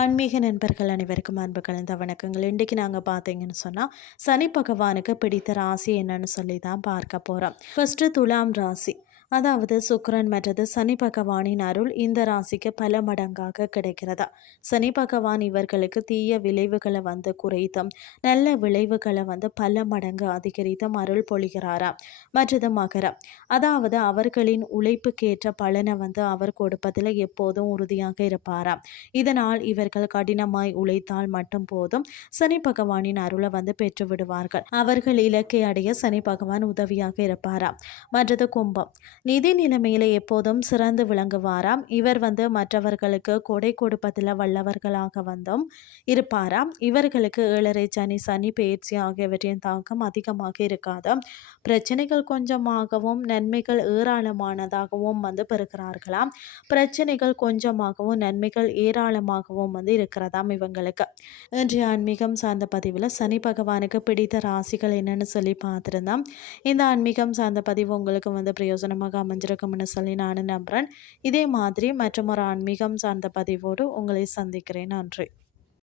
ஆன்மீக நண்பர்கள் அனைவருக்கும் அன்பு கலந்த வணக்கங்கள். இன்றைக்கி நாங்கள் பார்த்தீங்கன்னு சொன்னால் சனி பகவானுக்கு பிடித்த ராசி என்னன்னு சொல்லி தான் பார்க்க போகிறோம் ஃபஸ்ட்டு துலாம் ராசி. அதாவது சுக்கரன் மற்றது சனி பகவானின் அருள் இந்த ராசிக்கு பல மடங்காக கிடைக்கிறதா? சனி பகவான் இவர்களுக்கு தீய விளைவுகளை வந்து குறைத்தும் நல்ல விளைவுகளை வந்து பல மடங்கு அதிகரித்தும் அருள் பொழிகிறாரா? மற்றது மகரம். அதாவது அவர்களின் உழைப்புக்கேற்ற பலனை வந்து அவர் கொடுப்பதில் எப்போதும் உறுதியாக இருப்பாராம் இதனால் இவர்கள் கடினமாய் உழைத்தால் மட்டும் போதும் சனி பகவானின் அருளை வந்து பெற்று விடுவார்கள். அவர்கள் இலக்கை அடைய சனி பகவான் உதவியாக இருப்பாராம் மற்றது கும்பம். நிதி நிலைமையில எப்போதும் சிறந்து விளங்குவாராம். இவர் வந்து மற்றவர்களுக்கு கொடை கொடுப்பதில் வல்லவர்களாக வந்தும் இருப்பாராம். இவர்களுக்கு ஏழரை சனி சனி பயிற்சி ஆகியவற்றின் தாக்கம் அதிகமாக இருக்காது. பிரச்சனைகள் கொஞ்சமாகவும் நன்மைகள் ஏராளமானதாகவும் வந்து பெறுகிறார்களாம் பிரச்சனைகள் கொஞ்சமாகவும் நன்மைகள் ஏராளமாகவும் வந்து இருக்கிறதாம் இவங்களுக்கு. இன்றைய ஆன்மீகம் சார்ந்த பதிவில் சனி பகவானுக்கு பிடித்த ராசிகள் என்னன்னு சொல்லி பார்த்துருந்தோம். இந்த ஆன்மீகம் சார்ந்த பதிவு உங்களுக்கு வந்து பிரயோஜனமாக அமைஞ்சிருக்கும்னு சொல்லி நான் நம்புகிறேன் இதே மாதிரி மற்றும் ஒரு ஆன்மீகம் சார்ந்த பதிவோடு உங்களை சந்திக்கிறேன். நன்றி.